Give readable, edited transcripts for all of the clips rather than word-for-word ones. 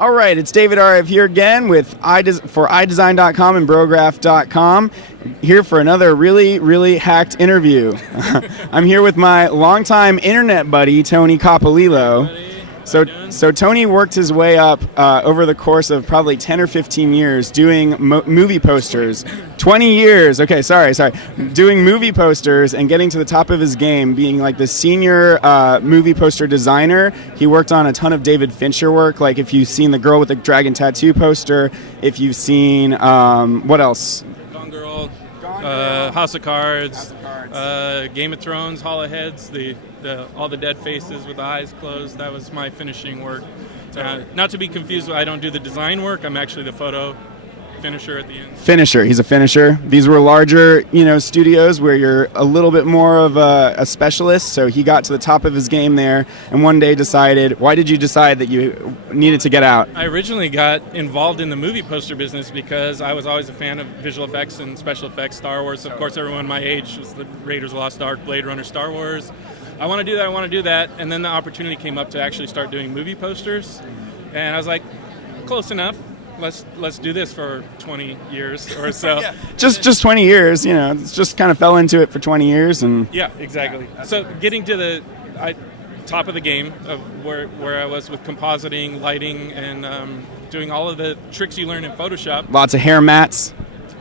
All right, it's David Ariev here again for iDesign.com and Brograph.com, here for another really, really hacked interview. I'm here with my longtime internet buddy, Tony Copolillo. So Tony worked his way up over the course of probably 10 or 15 years doing movie posters. 20 years, okay, sorry. Doing movie posters and getting to the top of his game, being like the senior movie poster designer. He worked on a ton of David Fincher work, like if you've seen the Girl with the Dragon Tattoo poster, if you've seen, what else? Gone Girl, House of Cards, Game of Thrones, Hall of Heads, all the dead faces with the eyes closed. That was my finishing work. Not to be confused, I don't do the design work. I'm actually the photo finisher at the end. Finisher. He's a finisher. These were larger, studios where you're a little bit more of a specialist. So he got to the top of his game there, and one day why did you decide that you needed to get out? I originally got involved in the movie poster business because I was always a fan of visual effects and special effects, Star Wars. Of course, everyone my age was the Raiders of the Lost Ark, Blade Runner, Star Wars. I want to do that, and then the opportunity came up to actually start doing movie posters, and I was like, close enough. Let's do this for 20 years or so. Yeah. Just 20 years, just kind of fell into it for 20 years. And yeah, exactly. So getting to the top of the game of where I was with compositing, lighting, and doing all of the tricks you learn in Photoshop. Lots of hair mats.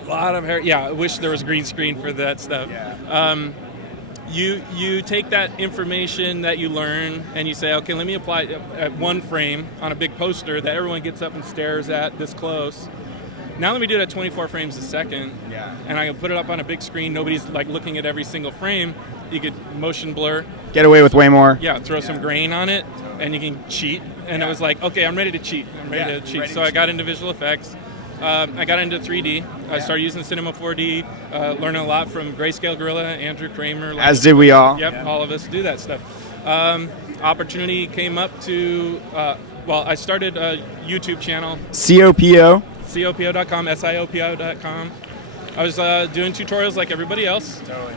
A lot of hair. Yeah, I wish there was green screen for that stuff. Yeah. You take that information that you learn and you say, okay, let me apply it at one frame on a big poster that everyone gets up and stares at this close. Now let me do it at 24 frames a second. Yeah. And I can put it up on a big screen. Nobody's like looking at every single frame. You could motion blur. Get away with way more. Yeah, throw some grain on it and you can cheat. And I was like, okay, I'm ready to cheat. So I got into visual effects. I got into 3D. I started using Cinema 4D, learning a lot from Grayscale Gorilla, Andrew Kramer. As did we all. Yep, all of us do that stuff. Opportunity came up to, I started a YouTube channel. COPO. COPO.com, SIOPO.com. I was doing tutorials like everybody else. Totally.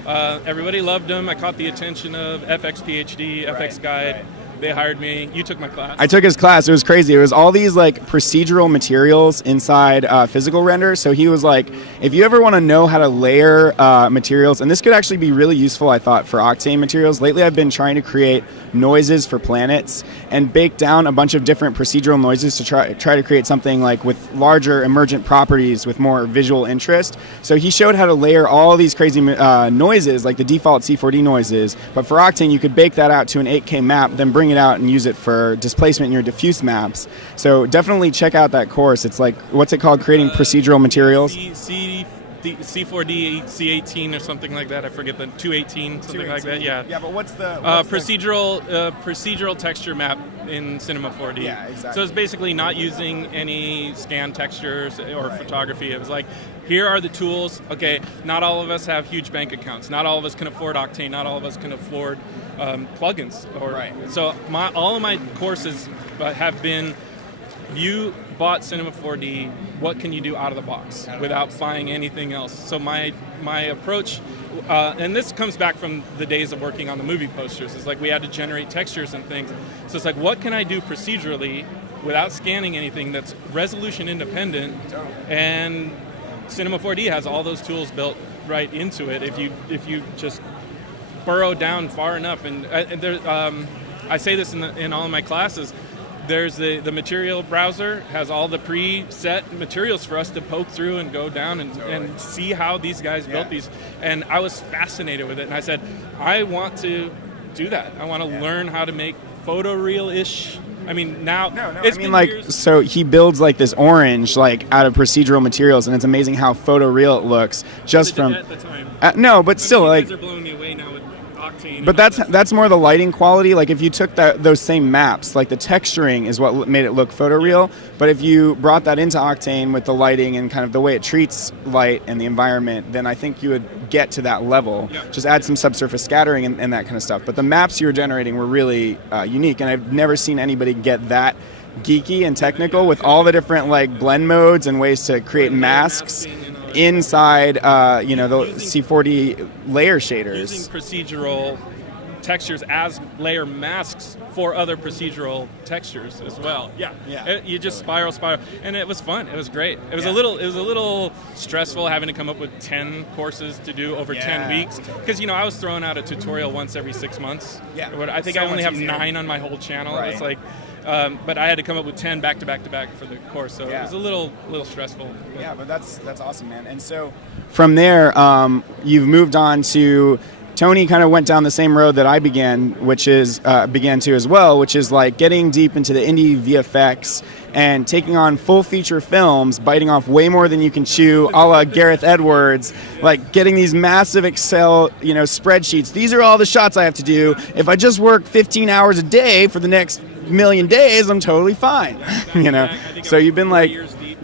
Everybody loved them. I caught the attention of FX PhD, FX Guide. Right. They hired me. You took my class. I took his class. It was crazy. It was all these like procedural materials inside physical render. So he was like, if you ever want to know how to layer materials, and this could actually be really useful, I thought, for Octane materials. Lately, I've been trying to create noises for planets and bake down a bunch of different procedural noises to try to create something like with larger emergent properties with more visual interest. So he showed how to layer all these crazy noises, like the default C4D noises. But for Octane, you could bake that out to an 8K map, then bring it out and use it for displacement in your diffuse maps. So definitely check out that course. It's like, what's it called? Creating procedural materials? C4D, C18 or something like that. I forget the 218, something like that. Yeah. Yeah, but what's procedural texture map in Cinema 4D. Yeah, exactly. So it's basically not using any scan textures or photography. It was like, here are the tools. Okay, not all of us have huge bank accounts. Not all of us can afford Octane. Not all of us can afford plugins. So all of my courses have been, you bought Cinema 4D, what can you do out of the box without buying anything else? So my approach, and this comes back from the days of working on the movie posters, is like we had to generate textures and things. So it's like, what can I do procedurally without scanning anything that's resolution independent? And Cinema 4D has all those tools built right into it if you just burrow down far enough. And I say this in all of my classes. There's the material browser, has all the preset materials for us to poke through and go down and see how these guys built these. And I was fascinated with it. And I said, I want to do that. I want to learn how to make photoreal-ish. I mean, now... So he builds like this orange like out of procedural materials, and it's amazing how photoreal it looks just from... At the time. But still, like... You guys are blowing me away now with Octane. But that's more the lighting quality. Like if you took those same maps, like the texturing is what made it look photoreal. But if you brought that into Octane with the lighting and kind of the way it treats light and the environment, then I think you would get to that level. Yeah. Just add some subsurface scattering and that kind of stuff. But the maps you were generating were really unique, and I've never seen anybody get that geeky and technical with all the different like blend modes and ways to create masks inside the C4D layer shaders. Using procedural textures as layer masks for other procedural textures as well. You just spiral, and it was fun. It was great. It was a little stressful having to come up with 10 courses to do over 10 weeks, because I was throwing out a tutorial once every 6 months. I think I only have 9 on my whole channel. It's like, but I had to come up with 10 back to back to back for the course, so it was a little stressful. Yeah, but that's awesome, man. And so from there, you've moved on to. Tony kind of went down the same road that I began to as well, which is like getting deep into the indie VFX and taking on full feature films, biting off way more than you can chew, a la Gareth Edwards, like getting these massive Excel, spreadsheets. These are all the shots I have to do. If I just work 15 hours a day for the next million days, I'm totally fine. So you've been like,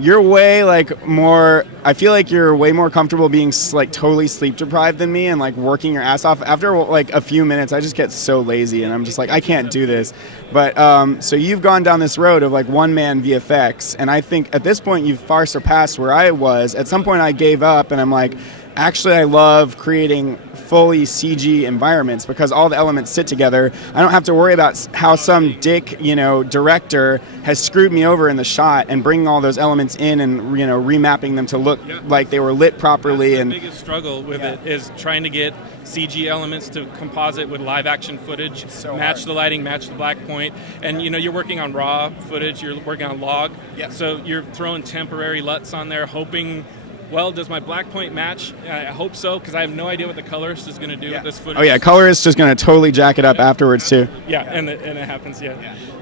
you're way more. I feel like you're way more comfortable being totally sleep deprived than me and working your ass off. After a few minutes, I just get so lazy and I'm just like, I can't do this. But so you've gone down this road of one man VFX, and I think at this point you've far surpassed where I was. At some point I gave up and I'm like, actually I love creating fully CG environments because all the elements sit together. I don't have to worry about how some dick, director has screwed me over in the shot and bringing all those elements in and, remapping them to look like they were lit properly. That's the biggest struggle with it is trying to get CG elements to composite with live action footage, match the lighting, match the black point. And, you're working on raw footage, you're working on log. So you're throwing temporary LUTs on there, hoping, well, does my black point match? I hope so, because I have no idea what the colorist is going to do with this footage. Oh, yeah, colorist is going to totally jack it up afterwards, too. And it happens,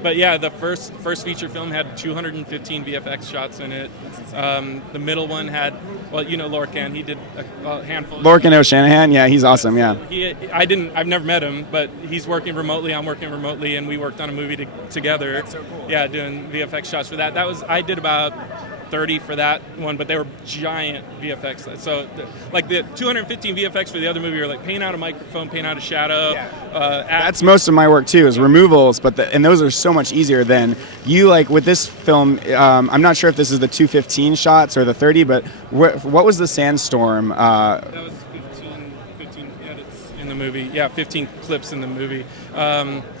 But, the first feature film had 215 VFX shots in it. The middle one had, Lorcan. He did a handful. Lorcan O'Shanahan, he's awesome, I've never met him, but he's working remotely, I'm working remotely, and we worked on a movie together. That's so cool. Doing VFX shots for that. I did about 30 for that one, but they were giant VFX. So, the 215 VFX for the other movie were paint out a microphone, paint out a shadow. That's most of my work too, is removals. And those are so much easier than you with this film. I'm not sure if this is the 215 shots or the 30, but what was the Sandstorm? That was 15 edits in the movie. 15 clips in the movie.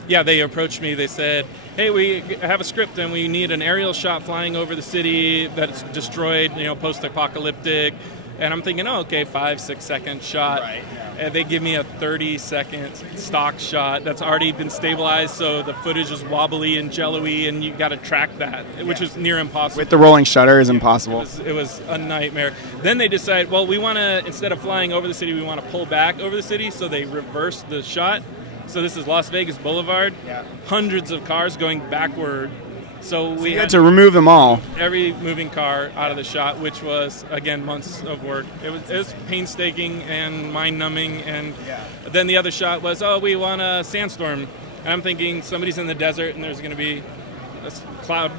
They approached me. They said, hey, we have a script and we need an aerial shot flying over the city that's destroyed, post-apocalyptic. And I'm thinking, 5-6 second shot. Right. And they give me a 30-second stock shot that's already been stabilized, so the footage is wobbly and jello-y, and you got to track that, which is near impossible. With the rolling shutter is impossible. It was a nightmare. Then they decide, well, we want to, instead of flying over the city, we want to pull back over the city, so they reverse the shot. So this is Las Vegas Boulevard, hundreds of cars going backward. So we had to remove them all. Every moving car out of the shot, which was, again, months of work. It was painstaking and mind-numbing. And then the other shot was, we want a sandstorm. And I'm thinking somebody's in the desert and there's going to be a cloud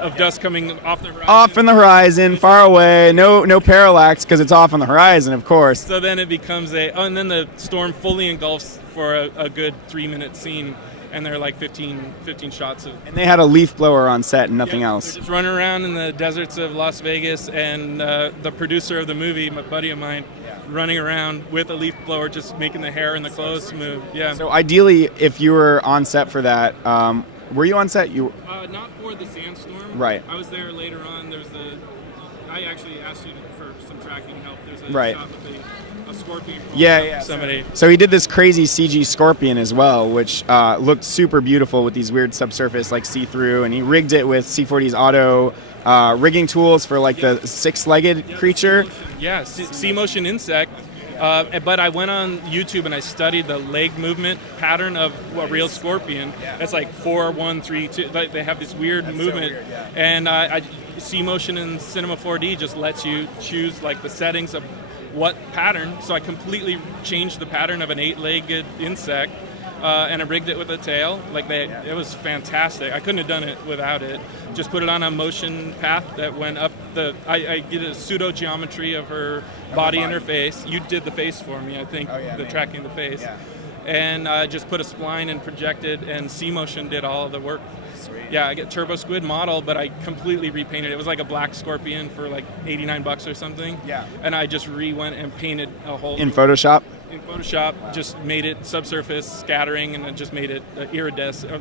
of dust coming off the horizon. Off in the horizon, far away, no parallax because it's off on the horizon, of course. So then it becomes and then the storm fully engulfs for a good 3-minute scene. And they're 15 shots of. And they had a leaf blower on set and nothing else. They're just running around in the deserts of Las Vegas, and the producer of the movie, a buddy of mine, running around with a leaf blower, just making the hair and the clothes move. So ideally, if you were on set for that, were you on set? Not for the Sandstorm. Right. I was there later on. I actually asked you for some tracking help. There's a shot with a scorpion. Somebody. So he did this crazy CG scorpion as well, which looked super beautiful with these weird subsurface see-through, and he rigged it with C40's auto rigging tools for the 6-legged creature. C-motion insect. But I went on YouTube and I studied the leg movement pattern of a real scorpion. It's 4, 1, 3, 2. They have this weird movement. So weird, And C-motion in Cinema 4D just lets you choose the settings of what pattern. So I completely changed the pattern of an 8-legged insect. And I rigged it with a tail. It was fantastic. I couldn't have done it without it. Just put it on a motion path that went up I did a pseudo geometry of her body and her face. You did the face for me, I think, tracking the face. And I just put a spline and projected, and C-motion did all the work. Sweet. I get Turbo Squid model, but I completely repainted it. It was a black scorpion for $89 or something. And I just went and painted a whole. In Photoshop? in Photoshop, just made it subsurface scattering, and then just made it iridescent.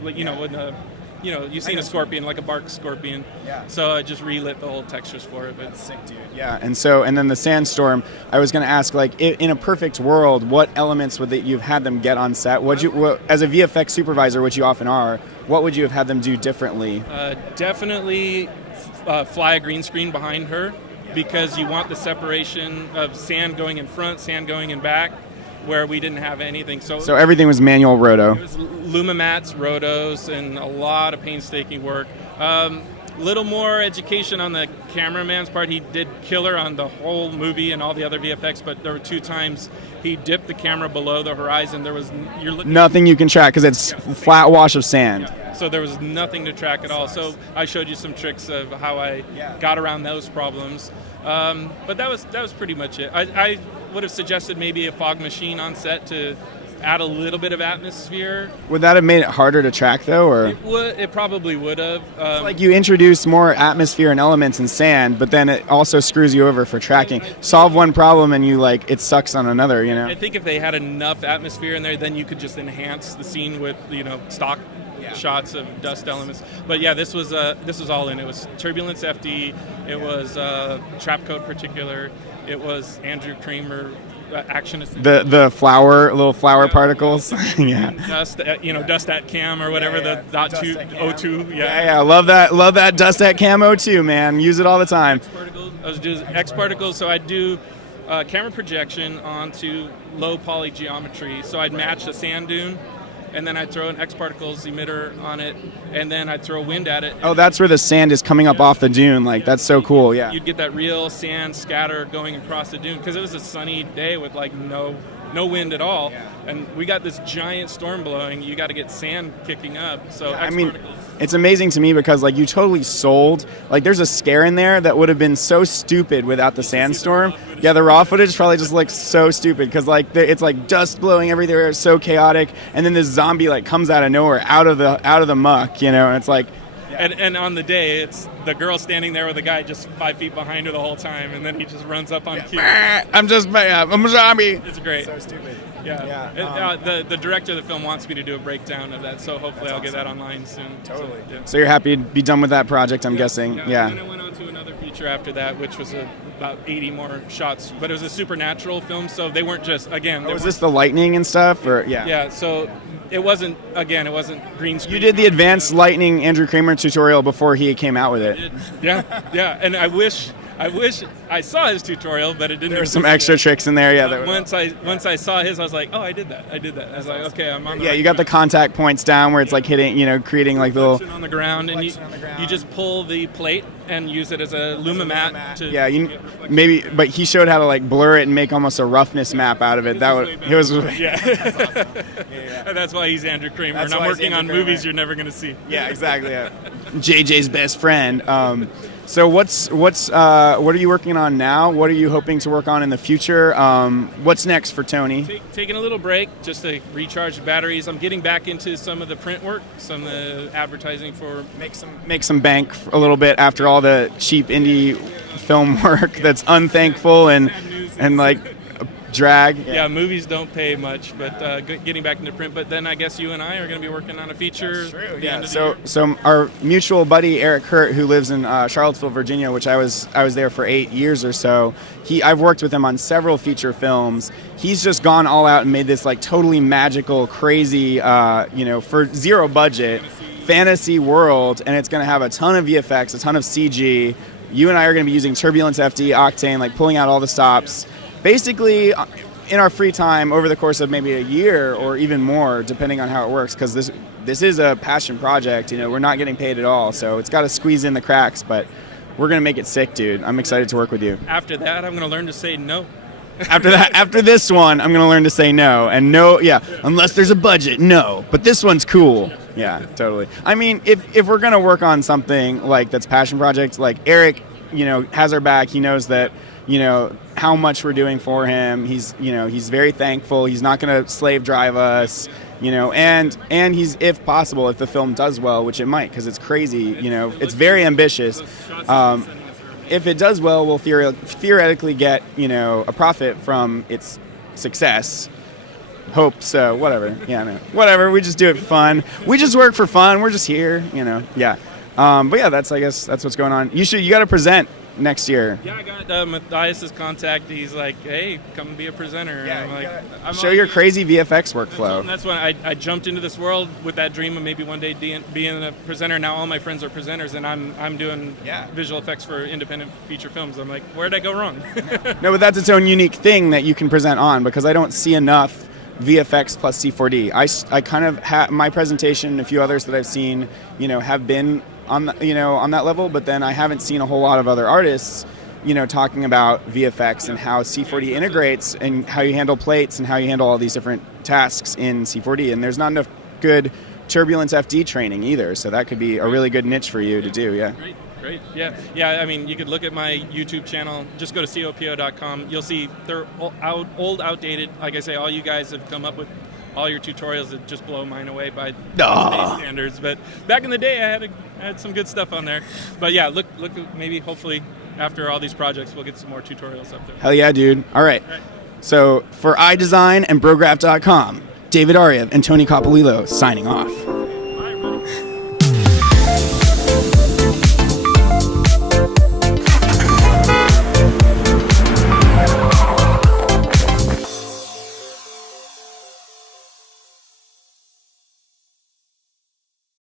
You've seen a scorpion, like a bark scorpion. Yeah. So I just relit the whole textures for it. But that's sick, dude. Yeah, and then the Sandstorm. I was going to ask, like, in a perfect world, what elements would you've had them get on set? As a VFX supervisor, which you often are, what would you have had them do differently? Definitely fly a green screen behind her, because you want the separation of sand going in front, sand going in back, where we didn't have anything. So everything was manual roto. It was Lumamats, rotos, and a lot of painstaking work. Little more education on the cameraman's part. He did killer on the whole movie and all the other VFX, but there were 2 times he dipped the camera below the horizon. There was nothing you can track because it's flat wash of sand. Yeah. So there was nothing to track at all. So I showed you some tricks of how I got around those problems. But that was pretty much it. I would have suggested maybe a fog machine on set to add a little bit of atmosphere. Would that have made it harder to track, though? Or it probably would have. It's like you introduce more atmosphere and elements in sand, but then it also screws you over for tracking. Solve one problem and it sucks on another. I think if they had enough atmosphere in there, then you could just enhance the scene with stock shots of dust elements. But yeah, this was all in. It was Turbulence FD. It was Trap Coat Particular. It was Andrew Kramer action assist. The little flower particles. Yeah. Dust, dust at cam or whatever, the .202. Yeah, love that dust at cam 02, man. Use it all the time. I was doing X particles, so I'd do camera projection onto low poly geometry. So I'd match a sand dune, and then I'd throw an X particles emitter on it, and then I'd throw wind at it. Oh, that's where the sand is coming up off the dune. That's so cool. Yeah. You'd get that real sand scatter going across the dune because it was a sunny day with no wind at all, and we got this giant storm blowing. You got to get sand kicking up. So it's amazing to me because you totally sold. There's a scare in there that would have been so stupid without the sandstorm. Yeah, the raw footage probably just looks so stupid because it's dust blowing everywhere. It's so chaotic, and then this zombie comes out of nowhere, out of the muck, and it's like. And on the day, it's the girl standing there with a guy just 5 feet behind her the whole time, and then he just runs up on cue. I'm a zombie. It's great. So stupid. Yeah. The director of the film wants me to do a breakdown of that, so hopefully I'll get that online soon. Totally. So you're happy to be done with that project, I'm guessing. Yeah. And then I went on to another feature after that, which was about 80 more shots, but it was a supernatural film, so they weren't just, again... was this the lightning and stuff? Or Yeah, so it wasn't green screen. You did the advanced lightning Andrew Kramer tutorial before he came out with it. Yeah, and I wish I saw his tutorial, but it didn't. There were some extra tricks in there, yeah. Once I saw his, I was like, oh, I did that. I was like, okay, I'm on the right you got the contact points down where it's hitting, creating little... on the ground, and you just pull the plate and use it as a lumamat to... but he showed how to blur it and make almost a roughness map out of it. It was... Yeah. And that's why he's Andrew Kramer, and I'm working on movies you're never going to see. Yeah, exactly. Yeah. JJ's best friend. So what are you working on now? What are you hoping to work on in the future? What's next for Tony? Taking a little break just to recharge the batteries. I'm getting back into some of the print work, some of the advertising for... Make some bank a little bit after all the cheap indie film work that's unthankful and drag. Yeah, movies don't pay much, but getting back into print. But then I guess you and I are going to be working on a feature. True. Yeah. So our mutual buddy Eric Hurt, who lives in Charlottesville, Virginia, which I was there for 8 years or so. I've worked with him on several feature films. He's just gone all out and made this totally magical, crazy, for zero budget fantasy world, and it's going to have a ton of VFX, a ton of CG. You and I are going to be using Turbulence FD, Octane, pulling out all the stops. Basically, in our free time over the course of maybe a year or even more, depending on how it works, because this is a passion project. We're not getting paid at all, so it's got to squeeze in the cracks, but we're going to make it sick, dude. I'm excited to work with you. After that, I'm going to learn to say no. After this one, I'm going to learn to say no. And no, unless there's a budget, no. But this one's cool. Yeah, totally. I mean, if we're going to work on something that's passion project, Eric, has our back. He knows that, how much we're doing for him. He's very thankful. He's not going to slave drive us, and he's, if possible, if the film does well, which it might, because it's crazy, it's very ambitious. If it does well, we'll theoretically get, a profit from its success. Hope so. Whatever. Yeah, no. Whatever. We just do it for fun. We just work for fun. We're just here. Yeah. But yeah, I guess that's what's going on. You got to present next year. Yeah, I got Matthias's contact. He's like, hey, come be a presenter. Yeah, and I'm like, show your crazy VFX workflow. And that's when I jumped into this world with that dream of maybe one day being a presenter. Now all my friends are presenters, and I'm doing visual effects for independent feature films. I'm like, where did I go wrong? No, but that's its own unique thing that you can present on, because I don't see enough VFX plus C4D. I kind of my presentation and a few others that I've seen, have been on that level, but then I haven't seen a whole lot of other artists, talking about VFX and how C4D integrates and how you handle plates and how you handle all these different tasks in C4D. And there's not enough good turbulence FD training either, so that could be a really good niche for you to do. Yeah. Great. Yeah. I mean, you could look at my YouTube channel. Just go to copo.com. You'll see they're old, outdated. Like I say, all you guys have come up with all your tutorials that just blow mine away by today's standards. But back in the day, I had some good stuff on there. But yeah, look. Maybe hopefully after all these projects, we'll get some more tutorials up there. Hell yeah, dude! All right. So for iDesign and Brograph.com, David Ariev and Tony Copolillo signing off.